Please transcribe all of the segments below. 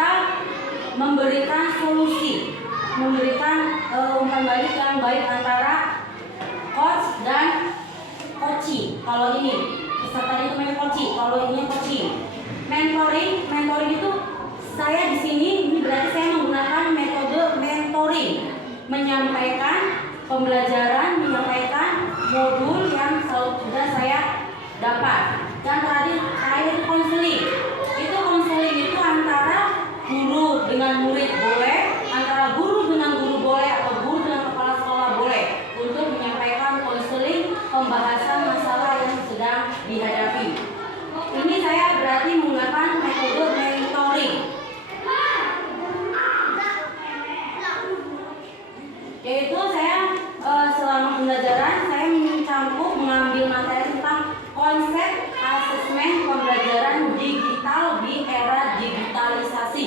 serta memberikan solusi, memberikan umpan balik yang baik antara coach dan coaching. Kalau ini peserta itu namanya coaching, kalau ini coaching. Mentoring itu saya di sini ini berarti saya menggunakan metode mentoring, menyampaikan pembelajaran, menyampaikan modul yang sudah saya dapat. Dan terakhir itu konseling. Itu konseling itu antara guru dengan murid boleh, antara guru dengan guru boleh, atau guru dengan kepala sekolah boleh, untuk menyampaikan konseling pembahasan masalah yang sedang dihadapi. Ini saya berarti menggunakan metode mentoring, yaitu saya selama pembelajaran saya mengambil materi tentang konsep asesmen pembelajaran digital di era digitalisasi.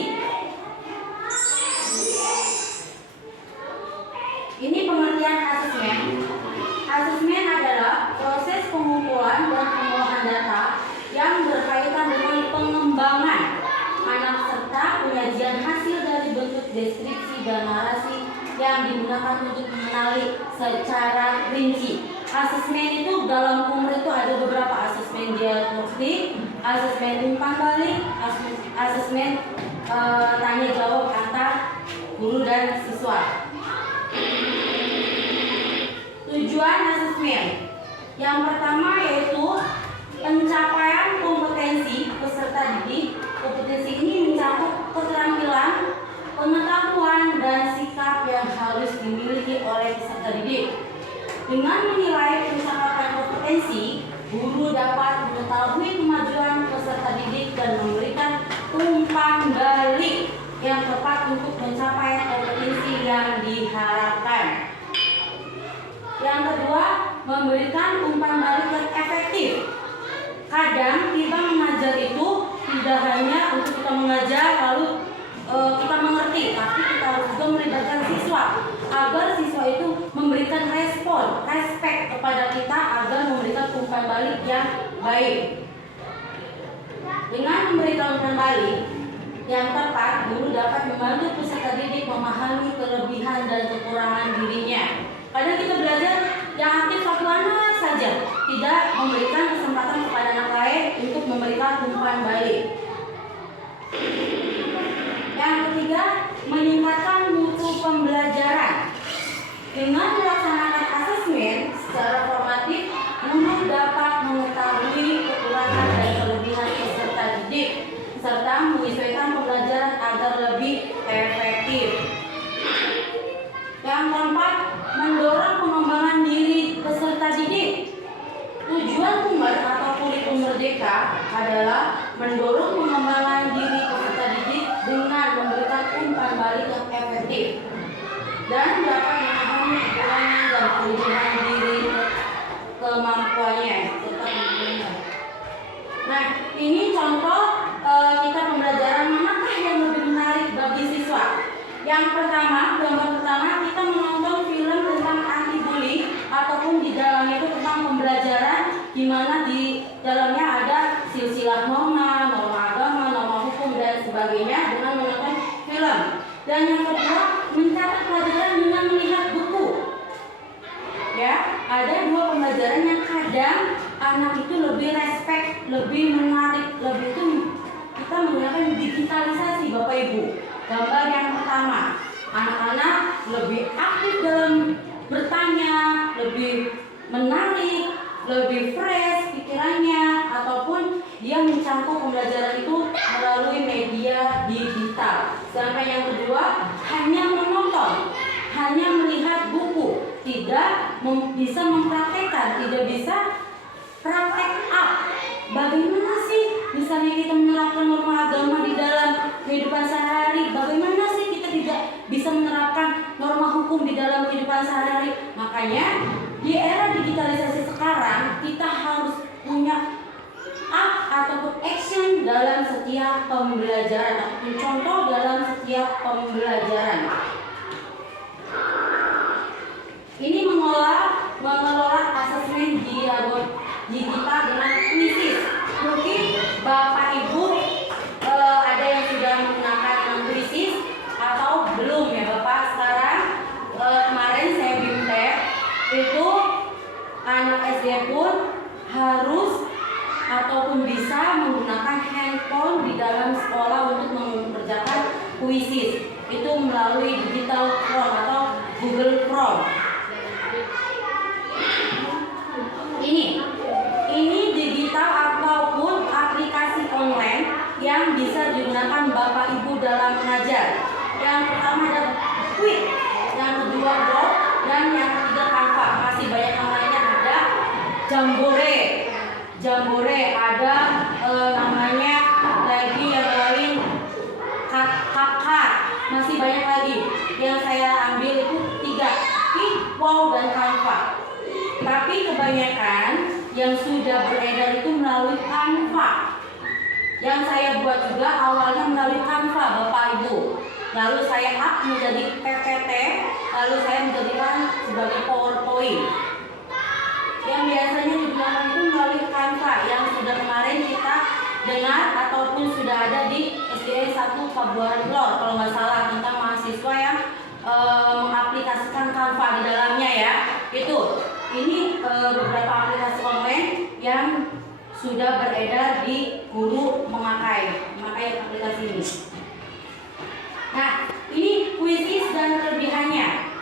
Ini pengertian asesmen. Asesmen adalah proses pengumpulan dan pengolahan data yang berkaitan dengan pengembangan anak serta penyajian hasil dari bentuk deskripsi dan narasi yang digunakan untuk mengenali secara rinci. Asesmen itu dalam umur itu ada beberapa asesmen diagnostik, asesmen umpan balik, asesmen tanya jawab antar guru dan siswa. Tujuan asesmen yang pertama yaitu pencapaian kompetensi peserta didik. Kompetensi ini mencakup keterampilan, pengetahuan, dan sikap yang harus dimiliki oleh peserta didik. Dengan menilai pencapaian kompetensi, guru dapat mengetahui kemajuan peserta didik dan memberikan umpan balik yang tepat untuk mencapai kompetensi yang diharapkan. Yang kedua, memberikan umpan balik yang efektif. Kadang kita mengajar itu tidak hanya untuk kita mengajar lalu kita mengerti, tapi kita harus juga melibatkan siswa agar siswa itu memberikan respect kepada kita agar memberikan umpan balik yang baik. Dengan memberikan umpan balik yang tepat, guru dapat membantu peserta didik memahami kelebihan dan kekurangan dirinya. Kadang kita belajar yang aktif satu anak saja, tidak memberikan kesempatan kepada anak lain untuk memberikan umpan balik. Yang ketiga, meningkatkan mutu pembelajaran. Dengan melaksanakan asesmen secara formatif, guru dapat mengetahui kekurangan dan kelebihan peserta didik serta menyesuaikan pembelajaran agar lebih efektif. Yang keempat, mendorong pengembangan diri peserta didik. Tujuan PUMER atau kurikulum merdeka adalah mendorong pengembangan diri peserta didik dengan memberikan umpan balik yang efektif dan dapat memahami kekurangan dan kelebihan diri kemampuannya. Nah, ini contoh kita pembelajaran manakah yang lebih menarik bagi siswa. Yang pertama, gambar pertama kita menonton film tentang anti bully ataupun di dalamnya itu tentang pembelajaran di mana di dalamnya ada silsilah norma, norma agama, norma hukum dan sebagainya dengan menonton film. Dan yang kedua, mencatat pelajaran dengan melihat buku. Ya, ada dua pembelajaran yang kadang anak itu lebih respect, lebih menarik, lebih itu kita menggunakan digitalisasi Bapak Ibu. Gambar yang pertama, anak-anak lebih aktif dalam bertanya, lebih menarik, lebih fresh pikirannya, ataupun dia mencangkup pembelajaran itu melalui media digital. Sedangkan yang kedua, hanya menonton, hanya melihat buku, tidak bisa mempraktekkan, tidak bisa praktek up. Bagaimana sih misalnya kita menerapkan norma agama di dalam kehidupan sehari-hari? Bagaimana sih kita tidak bisa menerapkan norma hukum di dalam kehidupan sehari-hari? Makanya di era digitalisasi sekarang kita harus punya up ataupun action dalam setiap pembelajaran ataupun contoh dalam setiap pembelajaran. Ini mengelola asesmen digital dengan kuisis. Mungkin Bapak Ibu ada yang sudah menggunakan harus ataupun bisa menggunakan handphone di dalam sekolah untuk mengerjakan kuisis. Itu melalui digital form atau Google Form. Ini digital ataupun aplikasi online yang bisa digunakan Bapak Ibu dalam mengajar. Yang pertama ada Quip, yang kedua Go, dan yang ketiga Canva. Masih banyak yang lainnya, ada Jambore, ada namanya lagi yang lain Kakak. Masih banyak lagi. Yang saya ambil itu 3, Quip, Wow, dan Canva. Tapi kebanyakan yang sudah beredar itu melalui Canva. Yang saya buat juga awalnya melalui Canva, Bapak Ibu. Lalu saya up menjadi PPT, lalu saya menjadikan sebagai PowerPoint. Yang biasanya digunakan itu melalui Canva, yang sudah kemarin kita dengar ataupun sudah ada di SDN 1 Pabuaran Lor, kalau nggak salah, tentang mahasiswa yang mengaplikasikan Canva di dalamnya ya. Ini beberapa aplikasi online yang sudah beredar di guru memakai aplikasi ini. Nah, ini kuisis dan kelebihannya.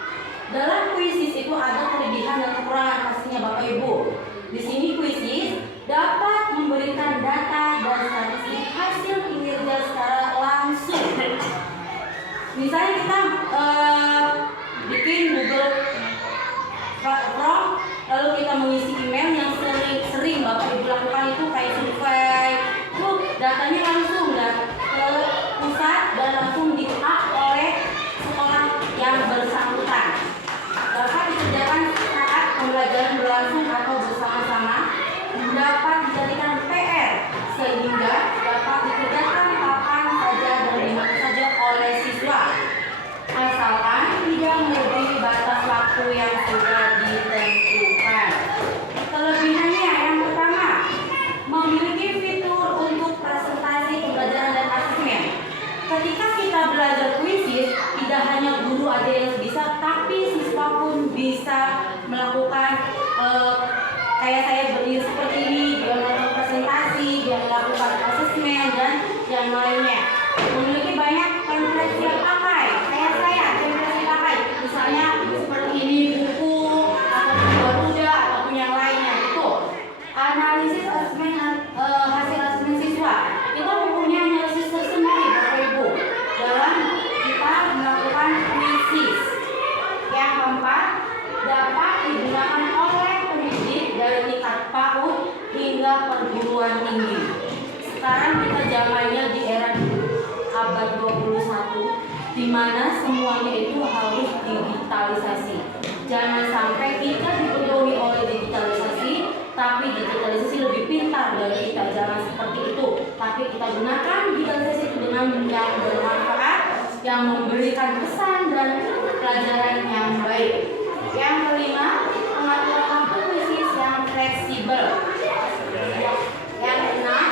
Dalam kuisis itu ada kelebihan dan kekurangan pastinya Bapak Ibu. Di sini kuisis dapat memberikan data dan statistik hasil kinerja secara langsung. Misalnya kita bikin Google Form, lalu kita mengisi email yang sering Bapak Ibu lakukan itu kayak survei, itu datanya langsung ke pusat dan langsung di-up oleh sekolah yang bersangkutan. Dapat dikerjakan saat pembelajaran berlangsung atau bersama-sama, dapat dijadikan PR sehingga dapat dikerjakan kapan saja dan di mana saja oleh siswa, asalkan tidak melebihi batas waktu yang sudah ditentukan. Kelebihannya yang pertama, memiliki fitur untuk presentasi pembelajaran dan asesmen. Ketika kita belajar kuisis, tidak hanya guru aja yang bisa, tapi siswa pun bisa melakukan kayak saya berdiri seperti ini, dia melakukan presentasi, dia melakukan asesmen dan yang lainnya. Memiliki banyak template yang pakai, kayak saya template yang pakai, misalnya seperti ini buku ataupun Garuda ataupun yang lainnya. Itu analisis asesmen, hasil asesmen siswa. Kita mempunyai analisis tersendiri Bapak Ibu dalam kita melakukan kuisis. Yang keempat, dapat digunakan oleh pendidik dari tingkat PAUD hingga perguruan tinggi. Sekarang kita zamannya di era abad 21, di mana semuanya itu harus digitalisasi. Jangan sampai kita dipenuhi oleh digitalisasi, tapi digitalisasi lebih pintar dari kita. Jangan seperti itu. Tapi kita gunakan digitalisasi itu dengan yang bermanfaat, yang memberikan pesan dan pelajaran yang baik. Yang kelima, pengaturan waktu kuisis yang fleksibel. Yang keenam,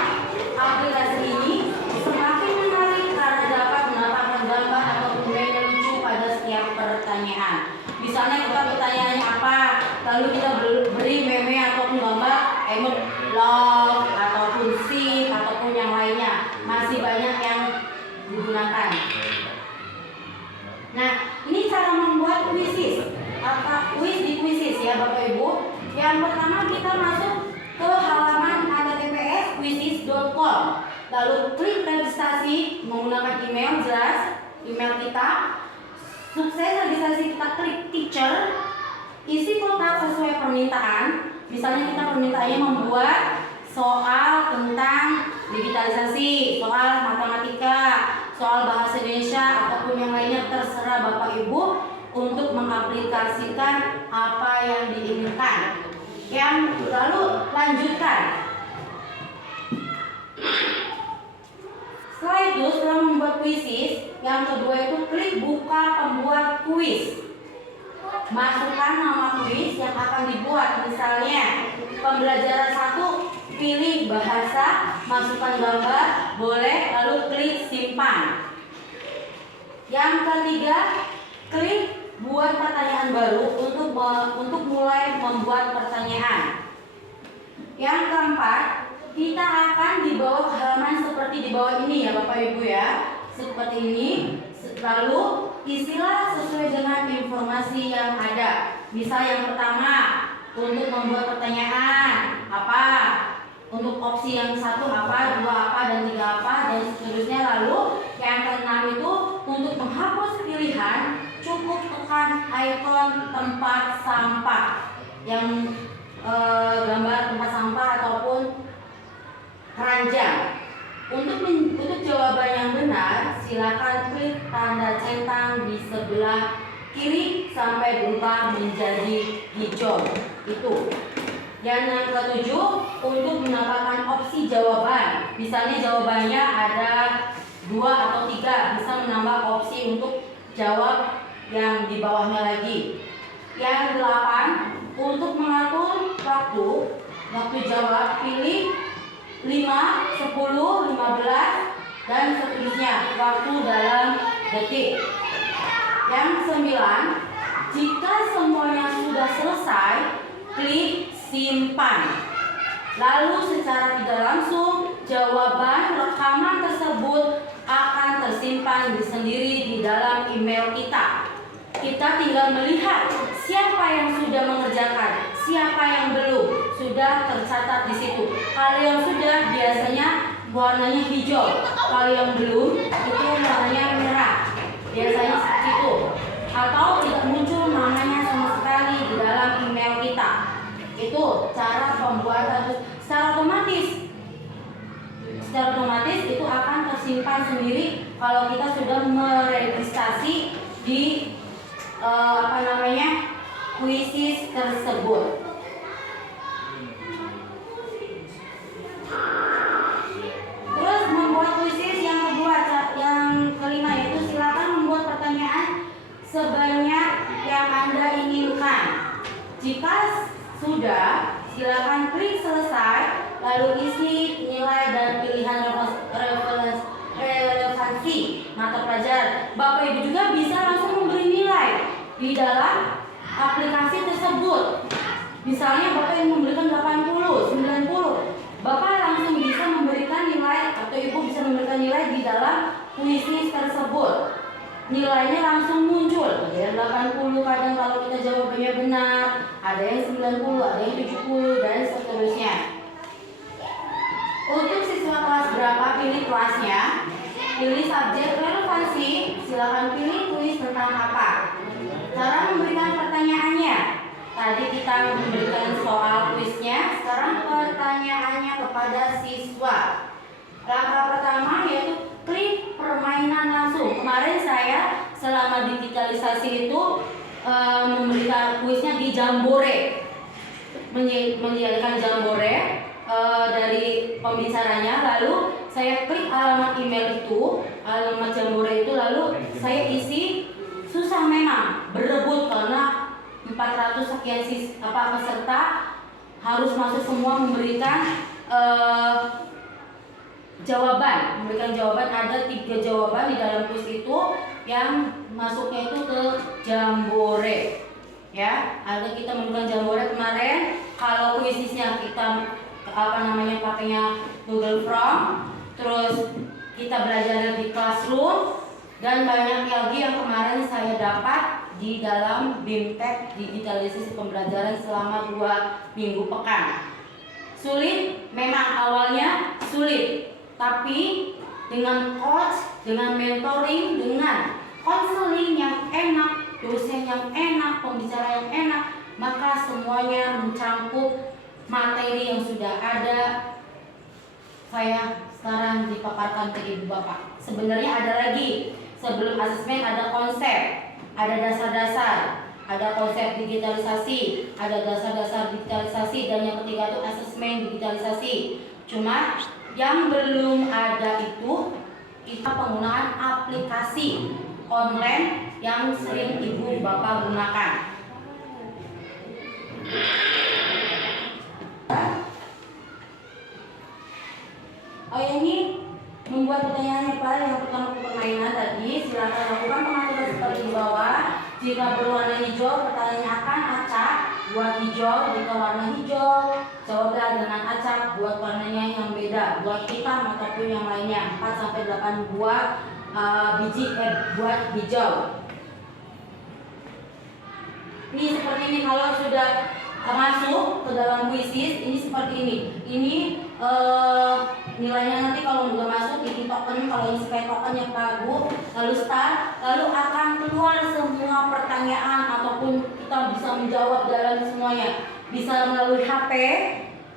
aplikasi ini semakin menarik karena dapat mendatangkan gambar ataupun meme lucu pada setiap pertanyaan. Misalnya kita pertanyaannya apa, lalu kita beri meme ataupun gambar emot love ataupun sip ataupun yang lainnya. Masih banyak yang digunakan. Nah, ini cara membuat kuisis. Apa kuis di kuisis ya Bapak Ibu? Yang pertama kita masuk ke halaman https://kuisis.com. Lalu klik registrasi menggunakan email jelas, email kita. Sukses registrasi, kita klik teacher. Isi kotak sesuai permintaan. Misalnya kita permintaannya membuat soal tentang digitalisasi, soal matematika, soal bahasa Indonesia ataupun yang lainnya, terserah Bapak Ibu untuk mengaplikasikan apa yang diinginkan. Yang lalu lanjutkan. Setelah itu, setelah membuat kuisis, yang kedua itu klik buka pembuat kuis. Masukkan nama kuis yang akan dibuat. Misalnya pembelajaran 1, pilih bahasa, masukkan gambar, boleh, lalu klik simpan. Yang ketiga, klik buat pertanyaan baru untuk mulai membuat pertanyaan. Yang keempat, kita akan dibawa ke halaman seperti di bawah ini ya Bapak Ibu ya. Seperti ini. Lalu isilah sesuai dengan informasi yang ada. Misal yang pertama, untuk membuat pertanyaan apa? Untuk opsi yang satu apa, dua apa, dan tiga apa, dan seterusnya. Lalu yang keenam itu untuk menghapus pilihan, cukup tekan ikon tempat sampah yang gambar tempat sampah ataupun keranjang. Untuk jawaban yang benar, silakan klik tanda centang di sebelah kiri sampai berubah menjadi hijau. Itu. Dan yang ketujuh, untuk mendapatkan opsi jawaban. Misalnya jawabannya ada 2 atau 3, bisa menambah opsi untuk jawab yang di bawahnya lagi. Yang 8, untuk mengatur waktu jawab, pilih 5, 10, 15, dan seterusnya, waktu dalam detik. Yang 9, jika semuanya sudah selesai, klik simpan. Lalu secara tidak langsung, jawaban rekaman tersebut akan tersimpan sendiri di dalam email kita. Kita tinggal melihat siapa yang sudah mengerjakan, siapa yang belum, sudah tercatat di situ. Kalau yang sudah biasanya warnanya hijau, kalau yang belum itu warnanya merah. Biasanya seperti itu. Atau tidak muncul namanya sama sekali di dalam email kita. Itu cara pembuatan secara otomatis. Secara otomatis itu akan tersimpan sendiri kalau kita sudah meregistrasi di kuisis tersebut. Terus membuat kuisis yang kedua, yang kelima, yaitu silakan membuat pertanyaan sebanyak yang Anda inginkan. Jika sudah, silakan klik selesai, lalu isi nilai dan pilihan relevansi mata pelajaran. Bapak Ibu juga bisa langsung memberi nilai di dalam aplikasi tersebut. Misalnya Bapak yang memberikan 80, 90, Bapak langsung bisa memberikan nilai atau Ibu bisa memberikan nilai di dalam kuisis tersebut. Nilainya langsung muncul. Ada yang 80 kadang kalau kita jawabannya benar, ada yang 90, ada yang 70, dan seterusnya. Untuk siswa kelas berapa, pilih kelasnya, pilih subjek relevansi, silakan pilih kuis tentang apa. Cara memberikan pertanyaannya, tadi kita memberikan soal kuisnya, sekarang pertanyaannya kepada siswa. Langkah pertama yaitu klik permainan langsung. Kemarin saya selama digitalisasi itu memberikan kuisnya di Jambore, menjadikan Jambore dari pembicaranya. Lalu saya klik alamat email itu, alamat Jambore itu, lalu saya isi. Susah memang, berebut karena 400 sekian peserta harus masuk semua memberikan jawaban. Memberikan jawaban, ada 3 jawaban di dalam kuis itu yang masuknya itu ke Jambore. Ya, ada kita memberikan Jambore kemarin. Kalau kuisisnya kita pakainya Google Form, terus kita belajar di Classroom, dan banyak lagi yang kemarin saya dapat di dalam BIMTEK digitalisasi pembelajaran selama 2 minggu pekan. Sulit, memang awalnya sulit, tapi dengan coach, dengan mentoring, dengan konseling yang enak, dosen yang enak, pembicara yang enak, maka semuanya mencangkup materi yang sudah ada. Saya sekarang dipaparkan ke Ibu Bapak. Sebenarnya ada lagi. Sebelum asesmen ada konsep, ada dasar-dasar, ada konsep digitalisasi, ada dasar-dasar digitalisasi, dan yang ketiga itu asesmen digitalisasi. Cuma yang belum ada itu penggunaan aplikasi online yang sering Ibu Bapak gunakan. Ini membuat pertanyaan Pak. Yang pertama permainan tadi, silakan lakukan pengaturan seperti di bawah. Jika berwarna hijau, pertanyaannya akan acak buat hijau. Jika warna hijau, Coba dengan acak, buat warnanya yang beda, buat hitam ataupun yang lainnya. 4-8 buah biji buat hijau. Ini seperti ini kalau sudah masuk ke dalam kuisis, ini seperti ini. Ini nilainya nanti kalau sudah masuk di token, kalau ini sebagai tokennya Pak Bu, lalu start, lalu akan keluar semua pertanyaan ataupun kita bisa menjawab dalam semuanya. Bisa melalui HP,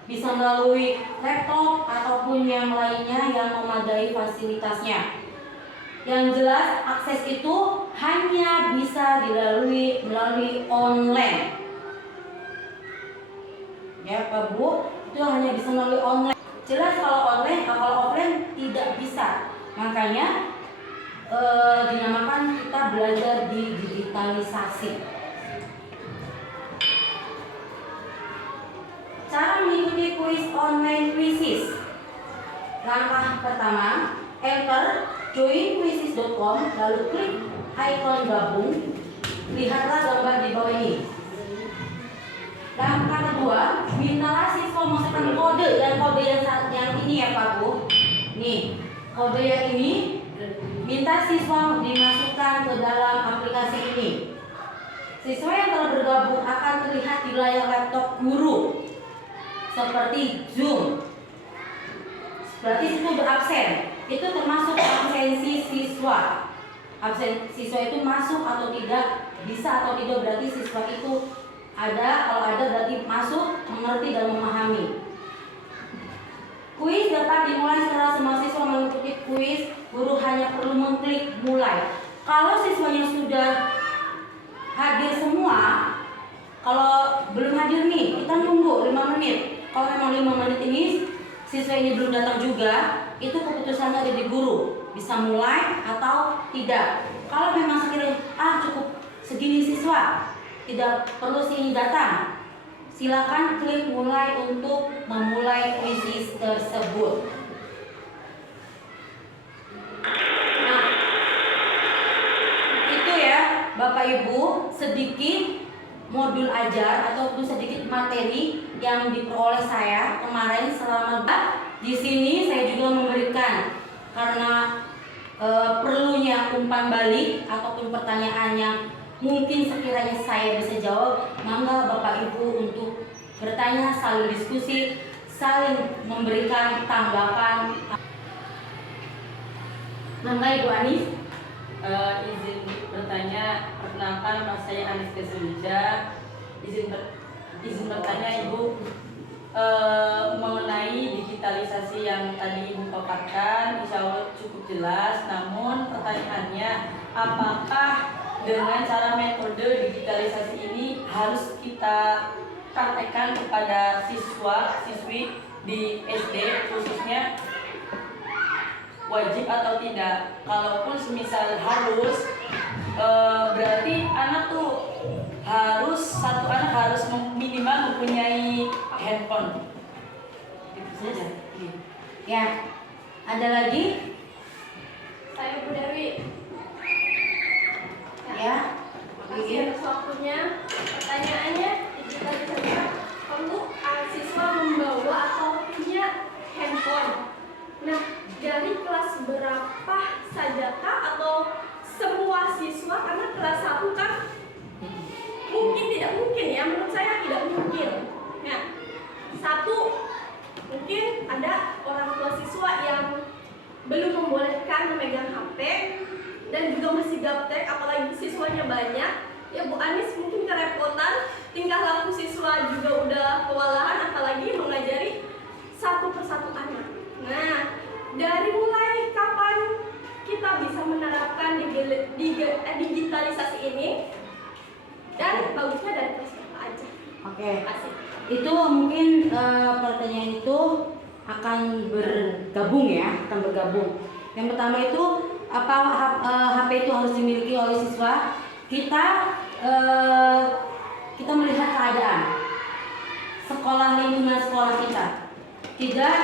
bisa melalui laptop ataupun yang lainnya yang memadai fasilitasnya. Yang jelas akses itu hanya bisa dilalui melalui online. Ya Pak Bu, itu hanya bisa melalui online. Jelas kalau online, kalau offline tidak bisa. Makanya dinamakan kita belajar di digitalisasi. Cara mengikuti kuis online Quizizz. Langkah pertama, enter joinquizizz.com, lalu klik icon gabung. Lihatlah gambar di bawah ini. Langkah kedua, mintalah siswa memasukkan kode yang ini ya Pak Bu. Nih, kode yang ini minta siswa dimasukkan ke dalam aplikasi ini. Siswa yang telah bergabung akan terlihat di layar laptop guru seperti Zoom. Berarti siswa berabsen, itu termasuk absensi siswa. Absen siswa itu masuk atau tidak, bisa atau tidak, berarti siswa itu ada. Kalau ada berarti masuk, mengerti dan memahami. Kuis dapat dimulai setelah semua siswa mengikuti kuis. Guru hanya perlu mengklik mulai. Kalau siswanya sudah hadir semua, kalau belum hadir nih, kita nunggu 5 menit. Kalau memang 5 menit ini siswa ini belum datang juga, itu keputusannya ada di guru, bisa mulai atau tidak. Kalau memang sekiranya cukup segini siswa, tidak perlu sini datang, silakan klik mulai untuk memulai kuis tersebut. Nah, itu ya Bapak Ibu, sedikit modul ajar ataupun sedikit materi yang diperoleh saya kemarin selama di sini. Saya juga memberikan karena perlunya umpan balik ataupun pertanyaan yang mungkin sekiranya saya bisa jawab, mangga Bapak Ibu untuk bertanya, saling diskusi, saling memberikan tanggapan. Mangga Ibu Anis. Izin bertanya, perkenalkan nama saya Anis Kesulja. Izin bertanya Ibu mengenai digitalisasi yang tadi Ibu paparkan, insya Allah cukup jelas. Namun pertanyaannya, apakah dengan cara metode digitalisasi ini harus kita praktekkan kepada siswi di SD khususnya, wajib atau tidak? Kalaupun semisal harus, berarti satu anak harus minimal mempunyai handphone. Itu saja. Ya, ada lagi? Saya Bu Dewi. Ya. Makasih atas waktunya. Pertanyaannya, digitalisasi perlu siswa membawa atau punya handphone. Nah, dari kelas berapa sajakah atau semua siswa? Karena kelas 1 kan mungkin tidak mungkin ya, menurut saya tidak mungkin. Nah, 1 mungkin ada orang tua siswa yang belum membolehkan memegang HP dan juga masih gaptek, apalagi siswanya banyak. Ya Bu Anis mungkin kerepotan, tingkah laku siswa juga udah kewalahan, apalagi mengajari satu persatu anak. Nah, dari mulai kapan kita bisa menerapkan digitalisasi ini, dan bagusnya dari kelas berapa aja? Oke. Asik. Itu mungkin pertanyaan itu akan bergabung ya, akan bergabung. Yang pertama itu apa HP itu harus dimiliki oleh siswa? Kita melihat keadaan sekolah, lingkungan sekolah kita. Tidak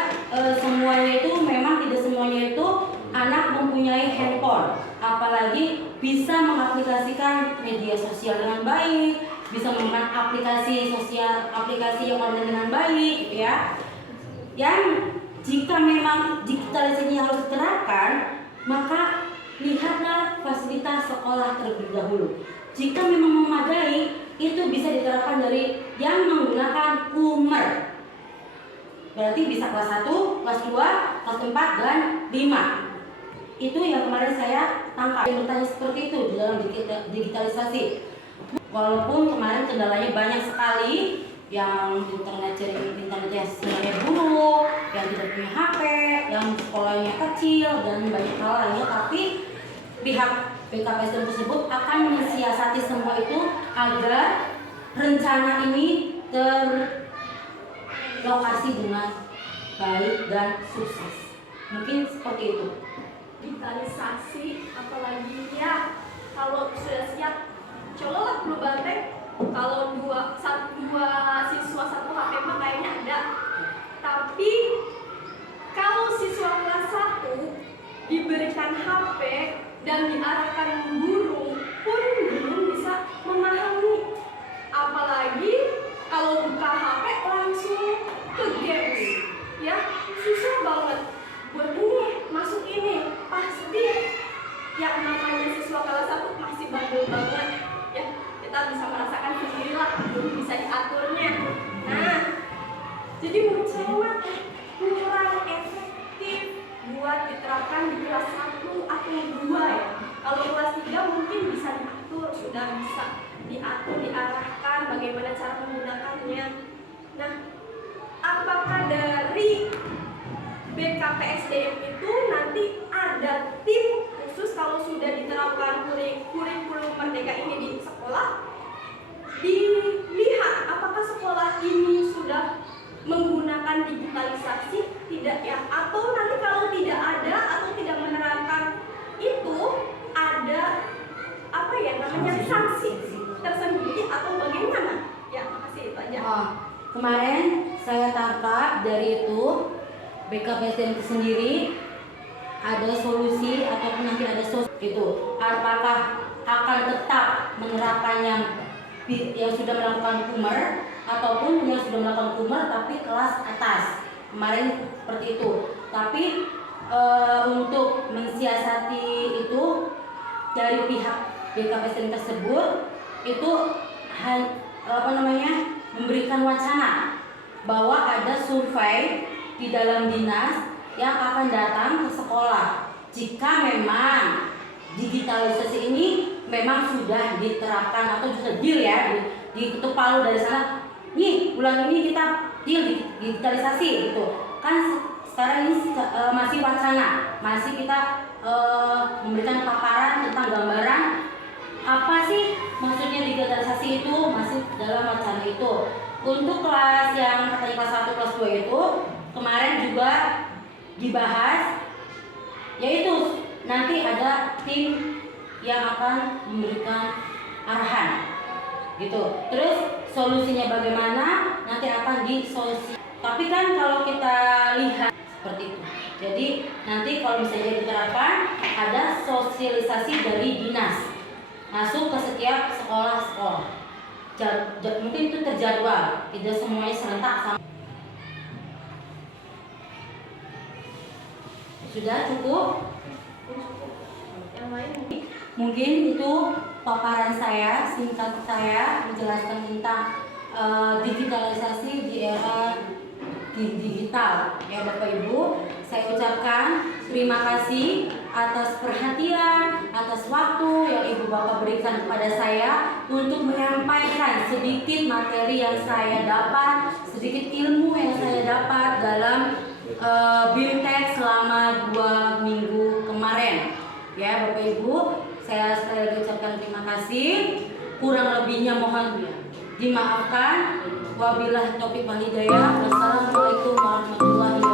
semuanya itu, memang tidak semuanya itu anak mempunyai handphone, apalagi bisa mengaplikasikan media sosial dengan baik, bisa menggunakan aplikasi sosial, aplikasi yang online dengan baik, gitu ya. Yang jika memang digitalisasi ini harus diterapkan, maka lihatlah fasilitas sekolah terlebih dahulu. Jika memang memadai, itu bisa diterapkan dari yang menggunakan Kummer. Berarti bisa kelas 1, kelas 2, kelas 4, dan 5. Itu yang kemarin saya tangkap. Yang bertanya seperti itu di dalam digitalisasi. Walaupun kemarin kendalanya banyak sekali, yang internetnya sebenarnya buruk, yang tidak punya HP, yang sekolahnya kecil, dan banyak hal lainnya. Tapi pihak BKPSDM tersebut akan mensiasati semua itu agar rencana ini terlokasi dengan baik dan sukses. Mungkin seperti itu. Digitalisasi, apalagi ya kalau sudah siap, cobalah perlu banteng. Kalau dua siswa satu HP mah kayaknya ada. Tapi kalau siswa kelas 1 diberikan HP dan diarahkan guru pun belum bisa memahami. Apalagi kalau buka HP langsung ke games, ya susah banget. Buat ini, masuk ini, pasti yang namanya siswa kelas 1 pasti bandel banget. Ya, kita bisa merasakan sendiri lah, belum bisa diaturnya. Nah, jadi menurut saya mah kurang efektif buat diterapkan di kelas 1 atau 2 ya. Kalau kelas 3 mungkin bisa diatur, sudah bisa diatur, diarahkan bagaimana cara menggunakannya. Nah, apakah dari BKPSDM itu nanti ada tim khusus kalau sudah diterapkan kurikulum Merdeka ini di sekolah, dilihat apakah sekolah ini sudah menggunakan digitalisasi tidak ya, atau nanti kalau tidak ada atau tidak menerapkan itu ada apa ya namanya sanksi tersendiri atau bagaimana ya. Makasih itu aja. Kemarin saya tangkap dari itu BKPSDM itu sendiri ada solusi ataupun nanti ada solusi itu, apakah akan tetap menerapkan yang sudah melakukan Kummer ataupun yang sudah melakukan Kummer tapi kelas atas. Kemarin seperti itu. Tapi untuk mensiasati itu dari pihak BKPSDM tersebut itu memberikan wacana bahwa ada survei di dalam dinas yang akan datang ke sekolah jika memang digitalisasi ini memang sudah diterapkan atau sudah deal ya, diketuk palu dari sana. Nih bulan ini kita deal digitalisasi gitu kan. Sekarang ini masih wacana, masih kita memberikan paparan tentang gambaran apa sih maksudnya digitalisasi itu, masih dalam wacana itu. Untuk kelas yang katanya kelas 1, kelas 2 itu kemarin juga dibahas, yaitu nanti ada tim yang akan memberikan arahan gitu. Terus solusinya bagaimana nanti akan disolusi. Tapi kan kalau kita lihat seperti itu, jadi nanti kalau misalnya diterapkan ada sosialisasi dari dinas masuk ke setiap sekolah-sekolah. Mungkin itu terjadwal, tidak semuanya serentak sama. Sudah cukup? Yang lain mungkin itu paparan saya, singkat saya menjelaskan tentang digitalisasi di era digital ya Bapak Ibu. Saya ucapkan terima kasih atas perhatian, atas waktu yang Ibu Bapak berikan kepada saya untuk menyampaikan sedikit materi yang saya dapat, sedikit ilmu yang saya dapat dalam BIMTEK selama 2 minggu kemarin. Ya Bapak Ibu, saya sekali lagi ucapkan terima kasih. Kurang lebihnya mohon dimaafkan. Wabillahi taufiq wal hidayah. Wassalamualaikum warahmatullahi wabarakatuh.